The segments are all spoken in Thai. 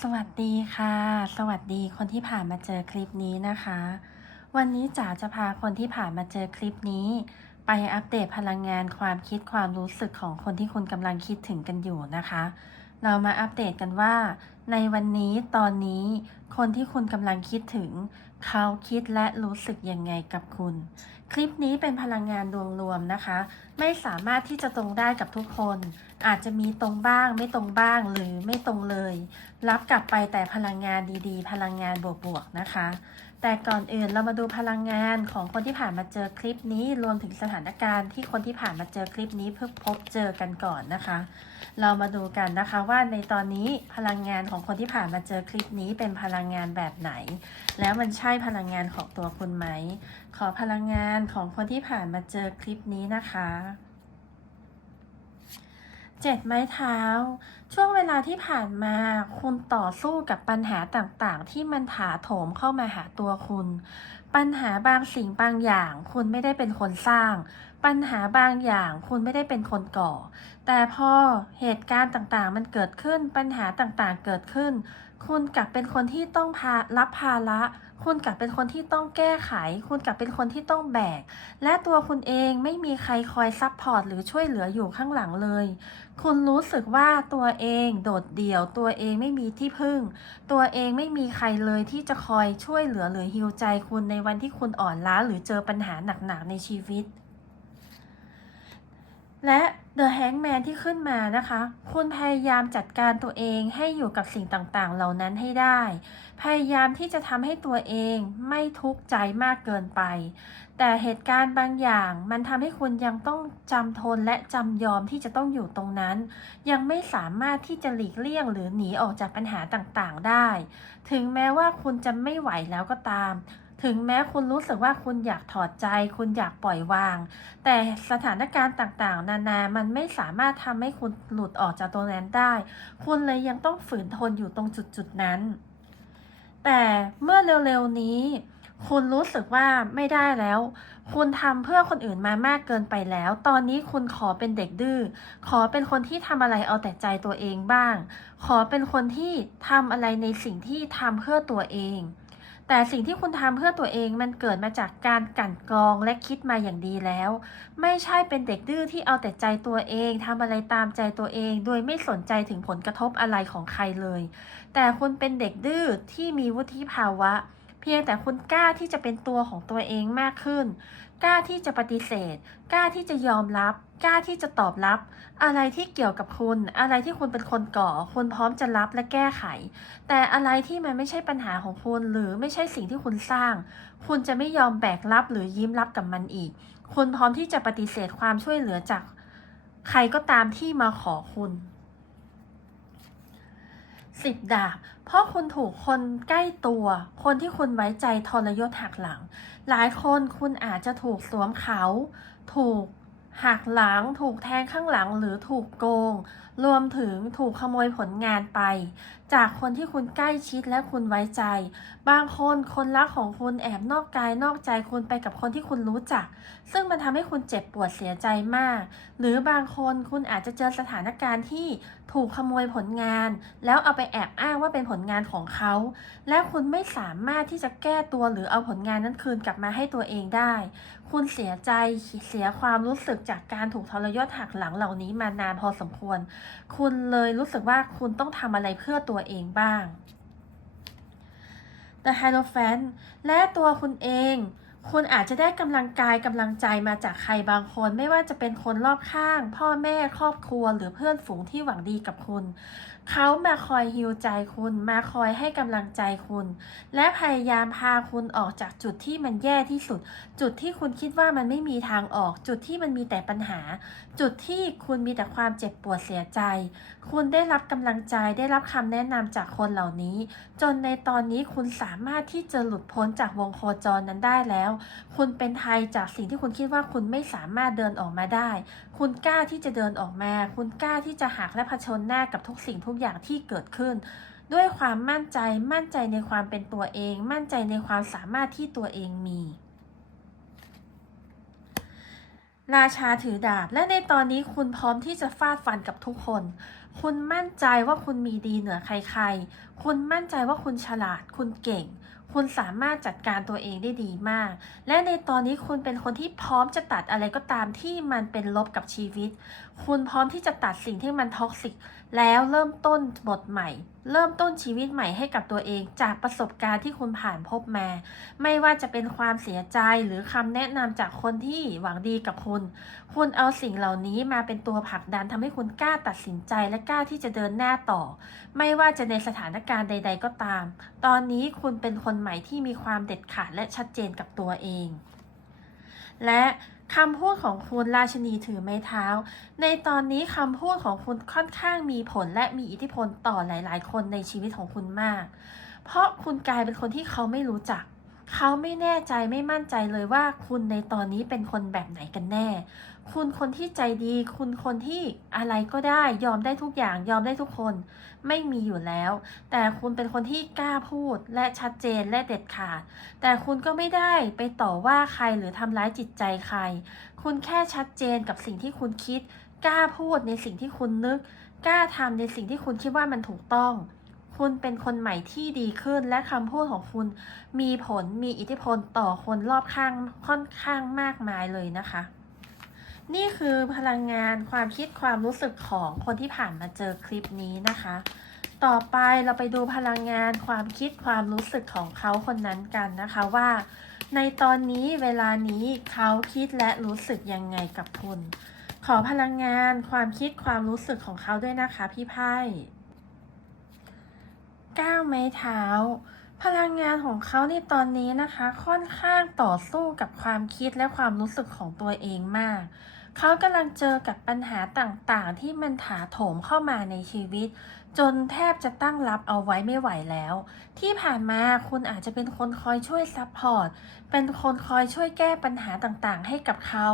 สวัสดีค่ะ สวัสดีคนที่ผ่านมาเจอคลิปนี้นะคะ วันนี้จ๋าจะพาคนที่ผ่านมาเจอคลิปนี้ ไปอัปเดตพลังงานความคิดความรู้สึกของคนที่คุณกำลังคิดถึงกันอยู่นะคะ เรามาอัปเดตกันว่า ในวันนี้ตอนนี้ คนที่คุณกำลังคิดถึง เขาคิดและรู้สึกยังไงกับคุณ คลิปนี้เป็นพลังงานดวงรวมนะคะ ไม่สามารถที่จะตรงได้กับทุกคน อาจจะมีตรงบ้าง ไม่ตรงบ้างหรือไม่ตรงเลย รับกลับไปแต่พลังงานดีๆ พลังงานบวกๆนะคะ แต่ก่อนอื่นเรามาดูพลังงานของคนที่ผ่านมาเจอคลิปนี้รวมถึงสถานการณ์ที่คนที่ผ่านมาเจอคลิปนี้เพิ่งพบเจอกันก่อนนะคะ เรามาดูกันนะคะว่าในตอนนี้พลังงานของคนที่ผ่านมาเจอคลิปนี้เป็นพลังงานแบบไหน แล้วมันใช่พลังงานของตัวคุณไหม ขอพลังงานของคนที่ผ่านมาเจอคลิปนี้นะคะเจ็ดไม้เท้า ช่วงเวลาที่ผ่านมาคุณต่อสู้กับปัญหาต่างๆ ที่มันถาโถมเข้ามาหาตัวคุณ ปัญหาบางสิ่งบางอย่าง คุณไม่ได้เป็นคนสร้าง ปัญหาบางอย่างคุณไม่ได้เป็นคนก่อ แต่พอเหตุการณ์ต่างๆ มันเกิดขึ้นปัญหาต่างๆ เกิดขึ้น คุณกลับเป็นคนที่ต้องพารับภาระ คุณกลับเป็นคนที่ต้องแก้ไข คุณกลับเป็นคนที่ต้องแบก และตัวคุณเองไม่มีใครคอยซัพพอร์ตหรือช่วยเหลืออยู่ข้างหลังเลย คุณรู้สึกว่าตัวเองโดดเดี่ยว ตัวเองไม่มีที่พึ่ง ตัวเองไม่มีใครเลยที่จะคอยช่วยเหลือหรือฮิวใจคุณในวันที่คุณอ่อนล้าหรือเจอปัญหาหนักๆในชีวิต และ The Hangman ที่ขึ้นมานะคะ คุณพยายามจัดการตัวเองให้อยู่กับสิ่งต่างๆ เหล่านั้นให้ได้ พยายามที่จะทำให้ตัวเองไม่ทุกข์ใจมากเกินไป แต่เหตุการณ์บางอย่างมันทำให้คุณยังต้องจำทนและจำยอมที่จะต้องอยู่ตรงนั้น ยังไม่สามารถที่จะหลีกเลี่ยงหรือหนีออกจากปัญหาต่างๆ ได้ ถึงแม้ว่าคุณจะไม่ไหวแล้วก็ตาม ถึงแม้คุณรู้สึกว่าคุณอยากถอดใจ คุณอยากปล่อยวาง แต่สถานการณ์ต่างๆ นานา มันไม่สามารถทำให้คุณหลุดออกจากตรงนั้นได้ คุณเลยยังต้องฝืนทนอยู่ตรงจุดๆนั้น แต่เมื่อเร็วๆนี้ คุณรู้สึกว่าไม่ได้แล้ว คุณทำเพื่อคนอื่นมามากเกินไปแล้ว ตอนนี้คุณขอเป็นเด็กดื้อ ขอเป็นคนที่ทำอะไรเอาแต่ใจตัวเองบ้าง ขอเป็นคนที่ทำอะไรในสิ่งที่ทำเพื่อตัวเอง แต่สิ่งที่คุณทำเพื่อตัวเองมันเกิดมาจากการกลั่นกรองและคิดมาอย่างดีแล้ว ไม่ใช่เป็นเด็กดื้อที่เอาแต่ใจตัวเองทำอะไรตามใจตัวเอง โดยไม่สนใจถึงผลกระทบอะไรของใครเลย แต่คุณเป็นเด็กดื้อที่มีวุฒิภาวะ เพียงแต่คุณกล้าที่จะเป็นตัวของตัวเองมากขึ้น กล้าที่จะปฏิเสธ กล้าที่จะยอมรับ กล้าที่จะตอบรับ อะไรที่เกี่ยวกับคุณ อะไรที่คุณเป็นคนก่อ คุณพร้อมจะรับและแก้ไข แต่อะไรที่มันไม่ใช่ปัญหาของคุณ หรือไม่ใช่สิ่งที่คุณสร้าง คุณจะไม่ยอมแบกรับหรือยิ้มรับกับมันอีก คุณพร้อมที่จะปฏิเสธความช่วยเหลือจาก ใครก็ตามที่มาขอคุณ สิบดาบ เพราะคุณถูกคนใกล้ตัว คนที่คุณไว้ใจทรยศหักหลัง หลายคนคุณอาจจะถูกสวมเขา ถูกหักหลัง ถูกแทงข้างหลังหรือถูกโกงรวมถึงถูกขโมยผลงานไป จากคนที่คุณใกล้ชิดและคุณไว้ใจ บางคนคนรักของคุณแอบนอกกายนอกใจคุณไปกับคนที่คุณรู้จัก ซึ่งมันทำให้คุณเจ็บปวดเสียใจมาก หรือบางคนคุณอาจจะเจอสถานการณ์ที่ถูกขโมยผลงาน แล้วเอาไปแอบอ้างว่าเป็นผลงานของเขา และคุณไม่สามารถที่จะแก้ตัวหรือเอาผลงานนั้นคืนกลับมาให้ตัวเองได้ คุณเสียใจเสียความรู้สึกจากการถูกทรยศหักหลังเหล่านี้มานานพอสมควรคุณเลยรู้สึกว่าคุณต้องทำอะไรเพื่อตัวเองบ้าง The Hierophant และตัวคุณเอง คุณอาจจะได้กำลังกายกำลังใจมาจากใครบางคน ไม่ว่าจะเป็นคนรอบข้าง พ่อแม่ครอบครัวหรือเพื่อนฝูงที่หวังดีกับคุณเขามาคอยฮิวใจคุณ มาคอยให้กำลังใจคุณ และพยายามพาคุณออกจากจุดที่มันแย่ที่สุด จุดที่คุณคิดว่ามันไม่มีทางออก จุดที่มันมีแต่ปัญหา จุดที่คุณมีแต่ความเจ็บปวดเสียใจ คุณได้รับกำลังใจได้รับคำแนะนำจากคนเหล่านี้ จนในตอนนี้คุณสามารถที่จะหลุดพ้นจากวงโคจรนั้นได้แล้ว คุณเป็นไทยจากสิ่งที่คุณคิดว่าคุณไม่สามารถเดินออกมาได้ คุณกล้าที่จะเดินออกมา คุณกล้าที่จะหักและเผชิญหน้ากับทุกสิ่งทุกุกอย่างที่เกิดขึ้น ด้วยความมั่นใจมั่นใจในความเป็นตัวเอง มั่นใจในความสามารถที่ตัวเองมีราชาถือดาบ และในตอนนี้คุณพร้อมที่จะฟาดฟันกับทุกคน คุณมั่นใจว่าคุณมีดีเหนือใครๆ คุณมั่นใจว่าคุณฉลาด คุณเก่ง คุณสามารถจัดการตัวเองได้ดีมาก และในตอนนี้คุณเป็นคนที่พร้อมจะตัดอะไรก็ตามที่มันเป็นลบกับชีวิต คุณพร้อมที่จะตัดสิ่งที่มันท็อกซิก แล้วเริ่มต้นบทใหม่ เริ่มต้นชีวิตใหม่ให้กับตัวเองจากประสบการณ์ที่คุณผ่านพบมา ไม่ว่าจะเป็นความเสียใจหรือคำแนะนำจากคนที่หวังดีกับคุณ คุณเอาสิ่งเหล่านี้มาเป็นตัวผลักดันทำให้คุณกล้าตัดสินใจและกล้าที่จะเดินหน้าต่อ ไม่ว่าจะในสถานการณ์ใด ๆ ก็ตาม ตอนนี้คุณเป็นคนใหม่ที่มีความเด็ดขาดและชัดเจนกับตัวเอง และคำพูดของคุณราชนีถือไม้เท้า ในตอนนี้คำพูดของคุณค่อนข้างมีผลและมีอิทธิพลต่อหลาย ๆ คนในชีวิตของคุณมาก เพราะคุณกลายเป็นคนที่เขาไม่รู้จัก เขาไม่แน่ใจไม่มั่นใจเลยว่าคุณในตอนนี้เป็นคนแบบไหนกันแน่ คุณคนที่ใจดี คุณคนที่อะไรก็ได้ยอมได้ทุกอย่างยอมได้ทุกคน ไม่มีอยู่แล้ว แต่คุณเป็นคนที่กล้าพูดและชัดเจนและเด็ดขาด แต่คุณก็ไม่ได้ไปต่อว่าใครหรือทำร้ายจิตใจใคร คุณแค่ชัดเจนกับสิ่งที่คุณคิด กล้าพูดในสิ่งที่คุณนึก กล้าทำในสิ่งที่คุณคิดว่ามันถูกต้อง คุณเป็นคนใหม่ที่ดีขึ้น และคำพูดของคุณมีผลมีอิทธิพลต่อคนรอบข้างค่อนข้างมากมายเลยนะคะ นี่คือพลังงานความคิดความรู้สึกของคนที่ผ่านมาเจอคลิปนี้นะคะ ต่อไปเราไปดูพลังงานความคิดความรู้สึกของเขาคนนั้นกันนะคะว่า ในตอนนี้เวลานี้เขาคิดและรู้สึกยังไงกับคุณ ขอพลังงานความคิดความรู้สึกของเขาด้วยนะคะพี่ไพ่ ก้าวไม้เท้า พลังงานของเขาในตอนนี้นะคะ ค่อนข้างต่อสู้กับความคิดและความรู้สึกของตัวเองมาก เขากำลังเจอกับปัญหาต่างๆ ที่มันถาโถมเข้ามาในชีวิต จนแทบจะตั้งรับเอาไว้ไม่ไหวแล้ว ที่ผ่านมาคุณอาจจะเป็นคนคอยช่วยซัพพอร์ต เป็นคนคอยช่วยแก้ปัญหาต่างๆ ให้กับเขา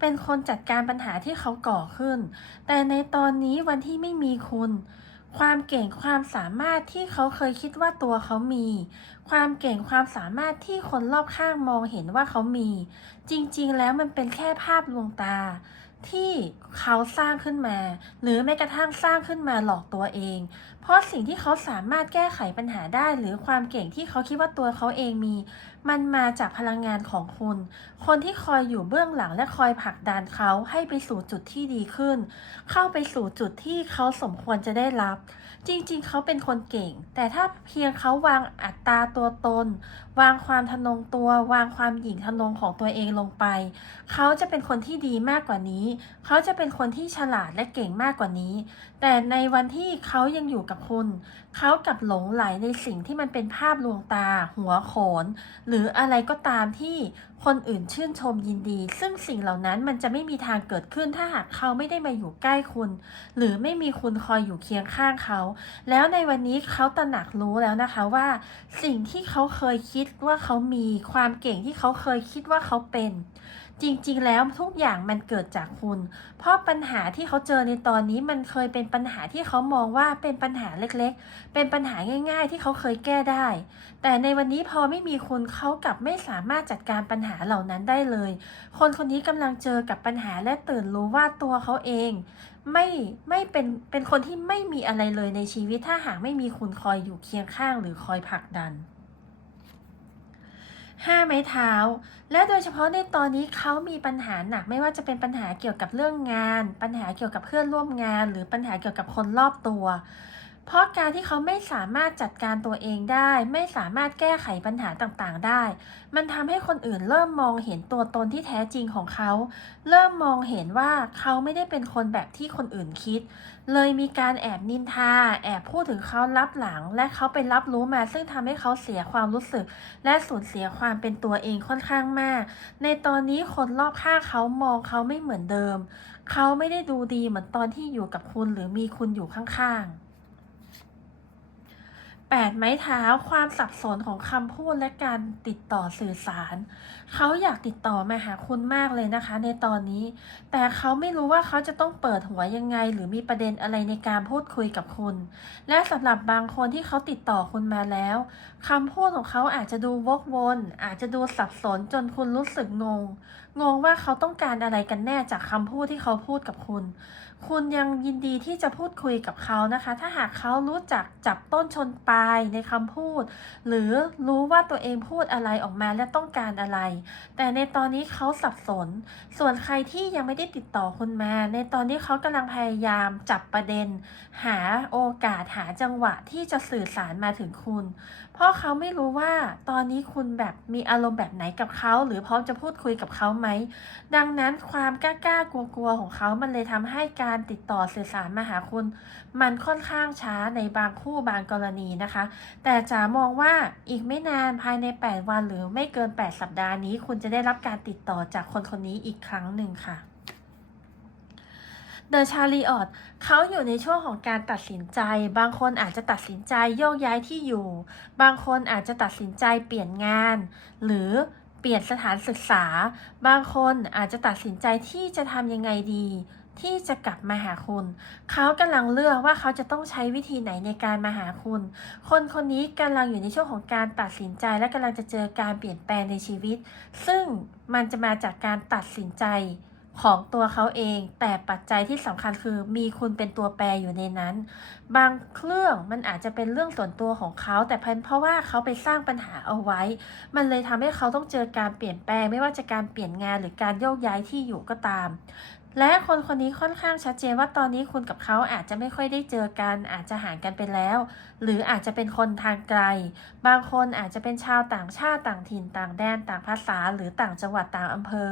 เป็นคนจัดการปัญหาที่เขาก่อขึ้น แต่ในตอนนี้วันที่ไม่มีคุณ ความเก่งความสามารถที่เขาเคยคิดว่าตัวเขามี ความเก่งความสามารถที่คนรอบข้างมองเห็นว่าเขามี จริงๆ แล้วมันเป็นแค่ภาพลวงตา ที่เขาสร้างขึ้นมา หรือแม้กระทั่งสร้างขึ้นมาหลอกตัวเองเพราะสิ่งที่เขาสามารถแก้ไขปัญหาได้ หรือความเก่งที่เขาคิดว่าตัวเขาเองมี มันมาจากพลังงานของคุณ คนที่คอยอยู่เบื้องหลังและคอยผลักดันเขาให้ไปสู่จุดที่ดีขึ้น เข้าไปสู่จุดที่เขาสมควรจะได้รับ จริงๆ เขาเป็นคนเก่ง แต่ถ้าเพียงเขาวางอัตราตัวตน วางความทะนงตัว วางความหยิ่งทะนงของตัวเองลงไป เขาจะเป็นคนที่ดีมากกว่านี้ เขาจะเป็นคนที่ฉลาดและเก่งมากกว่านี้ แต่ในวันที่เขายังอยู่กับคุณ เขากับหลงไหลในสิ่งที่มันเป็นภาพลวงตา หัวโขน หรืออะไรก็ตามที่คนอื่นชื่นชมยินดี ซึ่งสิ่งเหล่านั้นมันจะไม่มีทางเกิดขึ้นถ้าหากเขาไม่ได้มาอยู่ใกล้คุณ หรือไม่มีคุณคอยอยู่เคียงข้างเขา แล้วในวันนี้เขาตระหนักรู้แล้วนะคะว่า สิ่งที่เขาเคยคิดว่าเขามีความเก่งที่เขาเคยคิดว่าเขาเป็น จริงๆ แล้วทุกอย่างมันเกิดจากคุณ เพราะปัญหาที่เขาเจอในตอนนี้มันเคยเป็นปัญหาที่เขามองว่าเป็นปัญหาเล็กๆ เป็นปัญหาง่าย ๆ ที่เขาเคยแก้ได้ แต่ในวันนี้พอไม่มีคุณเขากลับไม่สามารถจัดการปัญหาเหล่านั้นได้เลย คนคนนี้กำลังเจอกับปัญหาและตื่นรู้ว่าตัวเขาเอง ไม่ไม่เป็นเป็นคนที่ไม่มีอะไรเลยในชีวิตถ้าหากไม่มีคุณคอยอยู่เคียงข้างหรือคอยผลักดัน ห้าไม้เท้า และโดยเฉพาะในตอนนี้เขามีปัญหาหนักไม่ว่าจะเป็นปัญหาเกี่ยวกับเรื่องงาน ปัญหาเกี่ยวกับเพื่อนร่วมงาน หรือปัญหาเกี่ยวกับคนรอบตัว เพราะการที่เขาไม่สามารถจัดการตัวเองได้ ไม่สามารถแก้ไขปัญหาต่างๆ ได้ มันทำให้คนอื่นเริ่มมองเห็นตัวตนที่แท้จริงของเขา เริ่มมองเห็นว่าเขาไม่ได้เป็นคนแบบที่คนอื่นคิด เลยมีการแอบนินทา แอบพูดถึงเขารับหลัง และเขาไปรับรู้มา ซึ่งทำให้เขาเสียความรู้สึก และสูญเสียความเป็นตัวเองค่อนข้างมาก ในตอนนี้คนรอบข้างเขามองเขาไม่เหมือนเดิม เขาไม่ได้ดูดีเหมือนตอนที่อยู่กับคุณหรือมีคุณอยู่ข้างๆ แปดไม้เท้าความสับสนของคำพูดและการติดต่อสื่อสาร เขาอยากติดต่อมาหาคุณมากเลยนะคะ ในตอนนี้ แต่เขาไม่รู้ว่าเขาจะต้องเปิดหัวยังไง หรือมีประเด็นอะไรในการพูดคุยกับคุณ และสำหรับบางคนที่เขาติดต่อคุณมาแล้วคำพูดของเขาอาจจะดูวกวน อาจจะดูสับสนจนคุณรู้สึกงง งงว่าเขาต้องการอะไรกันแน่จากคำพูดที่เขาพูดกับคุณ คุณยังยินดีที่จะพูดคุยกับเขานะคะ ถ้าหากเขารู้จักจับต้นชนปลายในคำพูด หรือรู้ว่าตัวเองพูดอะไรออกมาและต้องการอะไร แต่ในตอนนี้เขาสับสน ส่วนใครที่ยังไม่ได้ติดต่อคุณมา ในตอนนี้เขากำลังพยายามจับประเด็น หาโอกาสหาจังหวะที่จะสื่อสารมาถึงคุณ ราะเขาไม่รู้ว่าตอนนี้คุณแบบมีอารมณ์แบบไหนกับเขา หรือพร้อมจะพูดคุยกับเขาไหม ดังนั้นความกล้าๆกลัวๆของเขา มันเลยทำให้การติดต่อสื่อสารมาหาคุณ มันค่อนข้างช้าในบางคู่บางกรณีนะคะ แต่จ๋ามองว่าอีกไม่นานภายใน 8 วันหรือไม่เกิน 8 สัปดาห์นี้ คุณจะได้รับการติดต่อจากคนคนนี้อีกครั้งหนึ่งค่ะ เดอะชาลีออตเขาอยู่ในช่วงของการตัดสินใจ บางคนอาจจะตัดสินใจโยกย้ายที่อยู่ บางคนอาจจะตัดสินใจเปลี่ยนงาน หรือเปลี่ยนสถานศึกษา บางคนอาจจะตัดสินใจที่จะทำยังไงดี ที่จะกลับมาหาคุณ เขากำลังเลือกว่าเขาจะต้องใช้วิธีไหนในการมาหาคุณ คนคนนี้กำลังอยู่ในช่วงของการตัดสินใจและกำลังจะเจอการเปลี่ยนแปลงในชีวิต ซึ่งมันจะมาจากการตัดสินใจ ของตัวเขาเอง แต่ปัจจัยที่สำคัญคือมีคุณเป็นตัวแปรอยู่ในนั้น บางเครื่องมันอาจจะเป็นเรื่องส่วนตัวของเขา แต่เป็นเพราะว่าเขาไปสร้างปัญหาเอาไว้ มันเลยทำให้เขาต้องเจอการเปลี่ยนแปลง ไม่ว่าจะการเปลี่ยนงานหรือการโยกย้ายที่อยู่ก็ตาม และคนคนนี้ค่อนข้างชัดเจนว่าตอนนี้คุณกับเขาอาจจะไม่ค่อยได้เจอกัน อาจจะห่างกันไปแล้ว หรืออาจจะเป็นคนทางไกล บางคนอาจจะเป็นชาวต่างชาติต่างถิ่นต่างแดนต่างภาษา หรือต่างจังหวัดต่างอำเภอ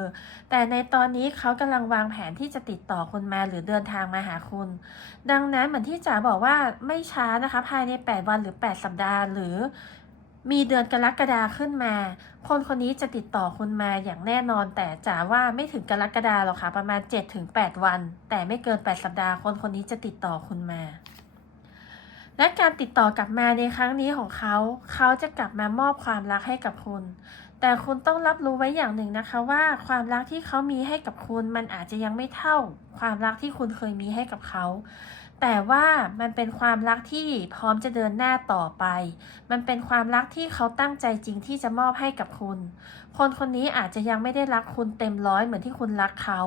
แต่ในตอนนี้เขากำลังวางแผนที่จะติดต่อคุณมาหรือเดินทางมาหาคุณ ดังนั้นเหมือนที่จ๋าบอกว่าไม่ช้านะคะภายใน 8 วันหรือ 8 สัปดาห์หรือ มีเดือนกรกฎาขึ้นมา คนคนนี้จะติดต่อคุณมาอย่างแน่นอน แต่จ๋าว่าไม่ถึงกรกฎาหรอกค่ะประมาณ 7-8 วัน แต่ไม่เกิน 8 สัปดาห์ คนคนนี้จะติดต่อคุณมา และการติดต่อกลับมาในครั้งนี้ของเขา เขาจะกลับมามอบความรักให้กับคุณ แต่คุณต้องรับรู้ไว้อย่างหนึ่งนะคะว่าความรักที่เขามีให้กับคุณมันอาจจะยังไม่เท่า ความรักที่คุณเคยมีให้กับเขา แต่ว่ามันเป็นความรักที่พร้อมจะเดินหน้าต่อไป มันเป็นความรักที่เขาตั้งใจจริงที่จะมอบให้กับคุณ คนคนนี้อาจจะยังไม่ได้รักคุณเต็มร้อยเหมือนที่คุณรักเขา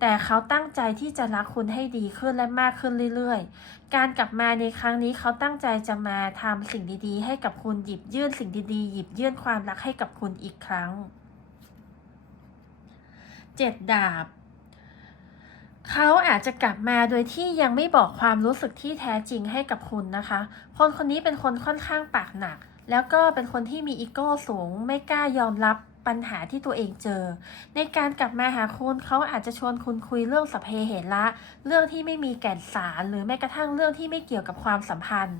แต่เขาตั้งใจที่จะรักคุณให้ดีขึ้นและมากขึ้นเรื่อยๆ การกลับมาในครั้งนี้เขาตั้งใจจะมาทำสิ่งดีๆ ให้กับคุณหยิบยื่นสิ่งดีๆ หยิบยื่นความรักให้กับคุณอีกครั้ง เจ็ดดาบ เขาอาจจะกลับมาโดยที่ยังไม่บอกความรู้สึกที่แท้จริงให้กับคุณนะคะ คนคนนี้เป็นคนค่อนข้างปากหนัก แล้วก็เป็นคนที่มีอีโก้สูง ไม่กล้ายอมรับปัญหาที่ตัวเองเจอ ในการกลับมาหาคุณเขาอาจจะชวนคุณคุยเรื่องสพเพเหระเรื่องที่ไม่มีแก่นสาร หรือแม้กระทั่งเรื่องที่ไม่เกี่ยวกับความสัมพันธ์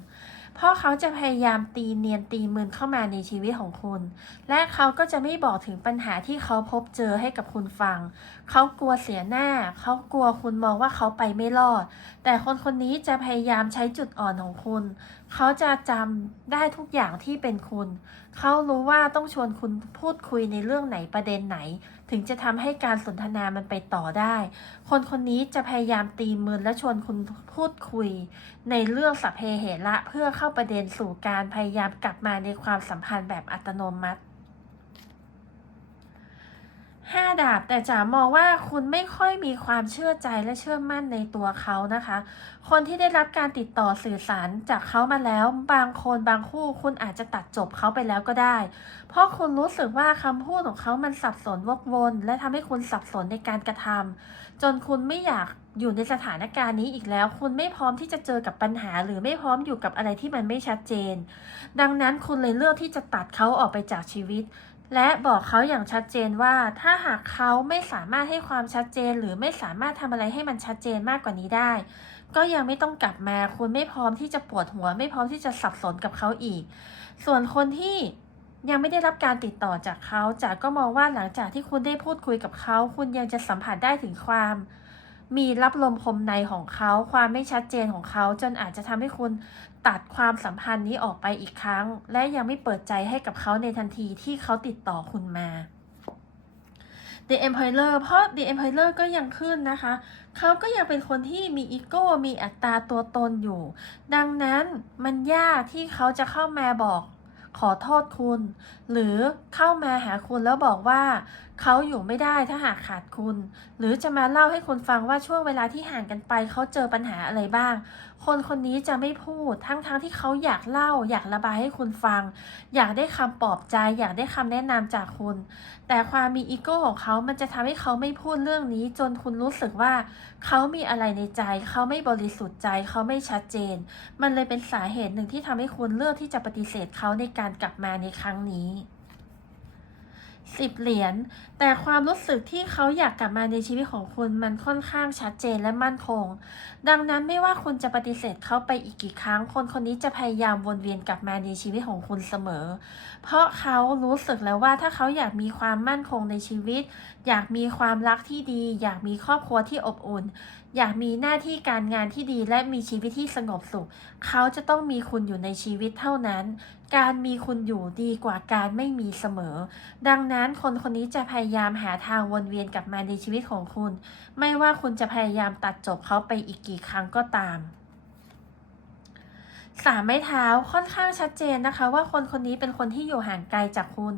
เพราะเขาจะพยายามตีเนียนตีมืนเข้ามาในชีวิตของคุณ และเขาก็จะไม่บอกถึงปัญหาที่เขาพบเจอให้กับคุณฟัง เขากลัวเสียหน้า เขากลัวคุณมองว่าเขาไปไม่รอด แต่คนคนนี้จะพยายามใช้จุดอ่อนของคุณ เขาจะจำได้ทุกอย่างที่เป็นคุณ เขารู้ว่าต้องชวนคุณพูดคุยในเรื่องไหนประเด็นไหนถึงจะทำให้การสนทนามันไปต่อได้ คนคนนี้จะพยายามตีมือและชวนคุณพูดคุย ในเรื่องสัพเพเหระเพื่อเข้าประเด็นสู่การพยายามกลับมาในความสัมพันธ์แบบอัตโนมัติ ห้าดาบ แต่จ๋ามองว่าคุณไม่ค่อยมีความเชื่อใจและเชื่อมั่นในตัวเขานะคะ คนที่ได้รับการติดต่อสื่อสารจากเขามาแล้ว บางคนบางคู่คุณอาจจะตัดจบเขาไปแล้วก็ได้ เพราะคุณรู้สึกว่าคำพูดของเขามันสับสนวกวนและทำให้คุณสับสนในการกระทำจนคุณไม่อยากอยู่ในสถานการณ์นี้อีกแล้ว คุณไม่พร้อมที่จะเจอกับปัญหา หรือไม่พร้อมอยู่กับอะไรที่มันไม่ชัดเจน ดังนั้นคุณเลยเลือกที่จะตัดเขาออกไปจากชีวิต และบอกเขาอย่างชัดเจนว่าถ้าหากเขาไม่สามารถให้ความชัดเจน หรือไม่สามารถทำอะไรให้มันชัดเจนมากกว่านี้ได้ ก็ยังไม่ต้องกลับมาคุณไม่พร้อมที่จะปวดหัว ไม่พร้อมที่จะสับสนกับเขาอีก ส่วนคนที่ยังไม่ได้รับการติดต่อจากเขาจากก็มองว่าหลังจากที่คุณได้พูดคุยกับเขา คุณยังจะสัมผัสได้ถึงความ มีรับลมคมในของเขา ความไม่ชัดเจนของเขา จนอาจจะทำให้คุณ ตัดความสัมพันธ์นี้ออกไปอีกครั้ง และยังไม่เปิดใจให้กับเขาในทันทีที่เขาติดต่อคุณมา The Emperor เพราะ The Emperor ก็ยังขึ้นนะคะ เขาก็ยังเป็นคนที่มีอีโก้ มีอัตราตัวตนอยู่ ดังนั้นมันยากที่เขาจะเข้ามาบอกขอโทษคุณ หรือเข้ามาหาคุณแล้วบอกว่า เขาอยู่ไม่ได้ถ้าหากขาดคุณ หรือจะมาเล่าให้คุณฟังว่าช่วงเวลาที่ห่างกันไป เขาเจอปัญหาอะไรบ้าง คนคนนี้จะไม่พูดทั้งๆทที่เขาอยากเล่า อยากระบายให้คุณฟัง อยากได้คำปลอบใจ อยากได้คำแนะนำจากคุณ แต่ความมีอีโก้ของเขามันจะทำให้เขาไม่พูดเรื่องนี้ จนคุณรู้สึกว่า เขามีอะไรในใจ เขาไม่บริสุทธิ์ใจ เขาไม่ชัดเจน มันเลยเป็นสาเหตุหนึ่งที่ทำให้คุณเลือกที่จะปฏิเสธเขาในการกลับมาในครั้งนี้ สิบเหรียญ แต่ความรู้สึกที่เขาอยากกลับมาในชีวิตของคุณมันค่อนข้างชัดเจนและมั่นคง ดังนั้นไม่ว่าคุณจะปฏิเสธเขาไปอีกกี่ครั้ง คนคนนี้จะพยายามวนเวียนกลับมาในชีวิตของคุณเสมอ เพราะเขารู้สึกแล้วว่าถ้าเขาอยากมีความมั่นคงในชีวิต อยากมีความรักที่ดี อยากมีครอบครัวที่อบอุ่น อยากมีหน้าที่การงานที่ดีและมีชีวิตที่สงบสุข เขาจะต้องมีคุณอยู่ในชีวิตเท่านั้น การมีคุณอยู่ดีกว่าการไม่มีเสมอ ดังนั้นคนคนนี้จะพยายามหาทางวนเวียนกลับมาในชีวิตของคุณ ไม่ว่าคุณจะพยายามตัดจบเขาไปอีกกี่ครั้งก็ตาม สามไม้เท้าค่อนข้างชัดเจนนะคะ ว่าคนคนนี้เป็นคนที่อยู่ห่างไกลจากคุณ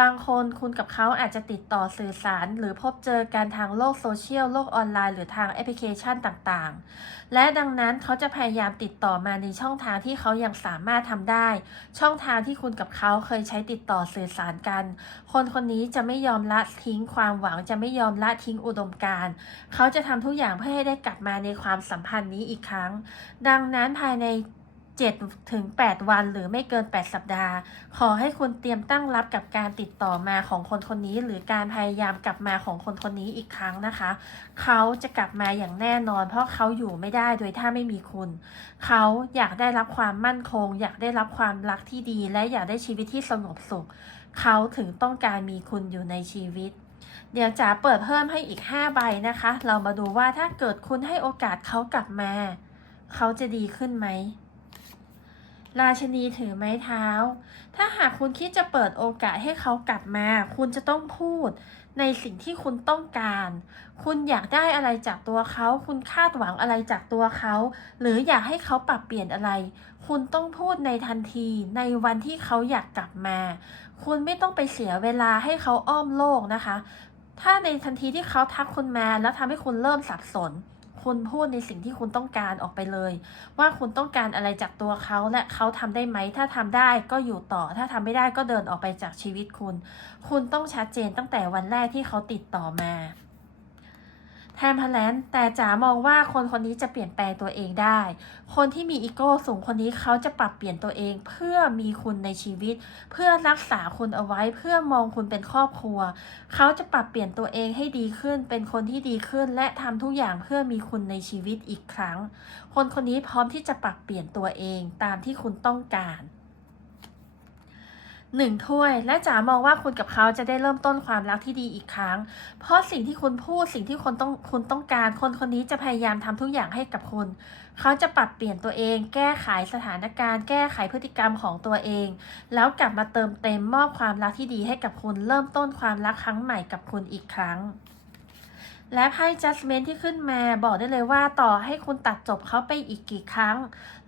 บางคนคุณกับเขาอาจจะติดต่อสื่อสาร หรือพบเจอกันทางโลกโซเชียลโลกออนไลน์ หรือทางแอปพลิเคชันต่างๆ และดังนั้นเขาจะพยายามติดต่อมาในช่องทางที่เขายังสามารถทำได้ ช่องทางที่คุณกับเขาเคยใช้ติดต่อสื่อสารกัน คนคนนี้จะไม่ยอมละทิ้งความหวังจะไม่ยอมละทิ้งอุดมการณ์เขาจะทำทุกอย่างเพื่อให้ได้กลับมาในความสัมพันธ์นี้อีกครั้ง ดังนั้นภายใน 7ถึง8วันหรือไม่เกิน 8 สัปดาห์ ขอให้คุณเตรียมตั้งรับกับการติดต่อมาของคนคนนี้ หรือการพยายามกลับมาของคนคนนี้อีกครั้งนะคะ เขาจะกลับมาอย่างแน่นอน เพราะเขาอยู่ไม่ได้โดยถ้าไม่มีคุณ เขาอยากได้รับความมั่นคง อยากได้รับความรักที่ดี และอยากได้ชีวิตที่สงบสุข เขาถึงต้องการมีคุณอยู่ในชีวิตเดี๋ยวจ๋าเปิดเพิ่มให้อีก 5 ใบนะคะ เรามาดูว่าถ้าเกิดคุณให้โอกาสเขากลับมา เขาจะดีขึ้นไหม ราชนีถือไม้เท้า ถ้าหากคุณคิดจะเปิดโอกาสให้เขากลับมา คุณจะต้องพูดในสิ่งที่คุณต้องการ คุณอยากได้อะไรจากตัวเขา คุณคาดหวังอะไรจากตัวเขา หรืออยากให้เขาปรับเปลี่ยนอะไร คุณต้องพูดในทันทีในวันที่เขาอยากกลับมา คุณไม่ต้องไปเสียเวลาให้เขาอ้อมโลกนะคะ ถ้าในทันทีที่เขาทักคุณมาแล้วทำให้คุณเริ่มสับสน คุณพูดในสิ่งที่คุณต้องการออกไปเลย ว่าคุณต้องการอะไรจากตัวเขาและเขาทำได้ไหม ถ้าทำได้ก็อยู่ต่อ ถ้าทำไม่ได้ก็เดินออกไปจากชีวิตคุณ คุณต้องชัดเจนตั้งแต่วันแรกที่เขาติดต่อมา แทมพแลนแต่จ๋ามองว่าคนคนนี้จะเปลี่ยนแปลงตัวเองได้ คนที่มีอีโก้สูงคนนี้เขาจะปรับเปลี่ยนตัวเอง เพื่อมีคุณในชีวิต เพื่อรักษาคุณเอาไว้ เพื่อมองคุณเป็นครอบครัว เขาจะปรับเปลี่ยนตัวเองให้ดีขึ้น เป็นคนที่ดีขึ้น และทำทุกอย่างเพื่อมีคุณในชีวิตอีกครั้ง คนคนนี้พร้อมที่จะปรับเปลี่ยนตัวเองตามที่คุณต้องการ หนึ่งถ้วย และจ๋ามองว่าคุณกับเขาจะได้เริ่มต้นความรักที่ดีอีกครั้ง เพราะสิ่งที่คุณพูดสิ่งที่คนต้องคุณต้องการคนคนนี้จะพยายามทำทุกอย่างให้กับคุณ เขาจะปรับเปลี่ยนตัวเอง แก้ไขสถานการณ์ แก้ไขพฤติกรรมของตัวเอง แล้วกลับมาเติมเต็มมอบความรักที่ดีให้กับคุณ เริ่มต้นความรักครั้งใหม่กับคุณอีกครั้ง และไพ่ judgment ที่ขึ้นมาบอกได้เลยว่าต่อให้คุณตัดจบเขาไปอีกกี่ครั้ง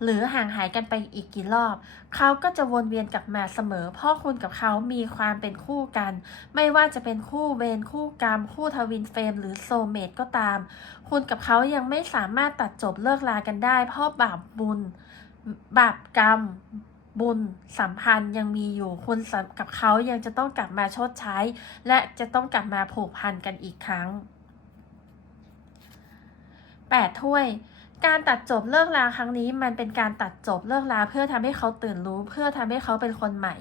หรือห่างหายกันไปอีกกี่รอบ เขาก็จะวนเวียนกลับมาเสมอ เพราะคุณกับเขามีความเป็นคู่กัน ไม่ว่าจะเป็นคู่เวรคู่กรรม คู่ทวินเฟรมหรือโซเมตก็ตาม คุณกับเขายังไม่สามารถตัดจบเลิกลากันได้ เพราะบาปบุญ บาปกรรมบุญสัมพันธ์ยังมีอยู่คุณกับเขายังจะต้องกลับมาชดใช้ และจะต้องกลับมาผูกพันกันอีกครั้ง 8 ถ้วย การตัดจบเลิกลาครั้งนี้ มันเป็นการตัดจบเลิกลาเพื่อทำให้เขาตื่นรู้ เพื่อทำให้เขาเป็นคนใหม่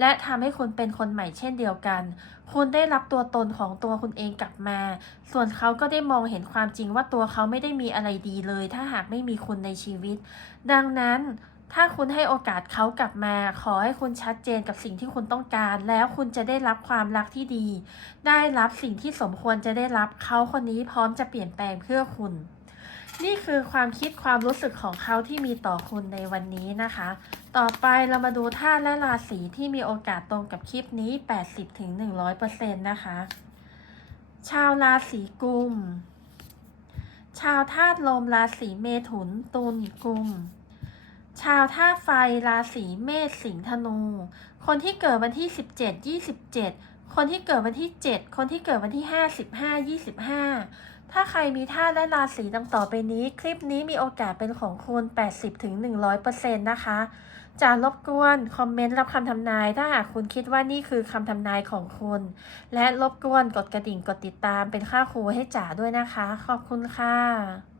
และทำให้คุณเป็นคนใหม่เช่นเดียวกัน คุณได้รับตัวตนของตัวคุณเองกลับมา ส่วนเขาก็ได้มองเห็นความจริงว่าตัวเขาไม่ได้มีอะไรดีเลย ถ้าหากไม่มีคุณในชีวิต ดังนั้นถ้าคุณให้โอกาสเขากลับมา ขอให้คุณชัดเจนกับสิ่งที่คุณต้องการ แล้วคุณจะได้รับความรักที่ดี ได้รับสิ่งที่สมควรจะได้รับเขาคนนี้พร้อมจะเปลี่ยนแปลงเพื่อคุณ นี่คือความคิดความรู้สึกของเขาที่มีต่อคุณในวันนี้นะคะ ต่อไปเรามาดูธาตุและราศีที่มีโอกาสตรงกับคลิปนี้ 80-100%นะคะ ชาวราศีกุม ชาวธาตุลมราศีเมถุน ตุลกุม ชาวธาตุไฟราศีเมษสิงห์ธนู คนที่เกิดวันที่ 17 27 คนที่เกิดวันที่ 7 คนที่เกิดวันที่ 5 15 25 ถ้าใครมีธาตุและราศีดังต่อไปนี้ คลิปนี้มีโอกาสเป็นของคุณ 80-100%นะคะจะรบกวนคอมเมนต์รับคำทำนาย ถ้าหากคุณคิดว่านี่คือคำทำนายของคุณ และรบกวนกดกระดิ่งกดติดตามเป็นค่าครูให้จ๋าด้วยนะคะ ขอบคุณค่ะ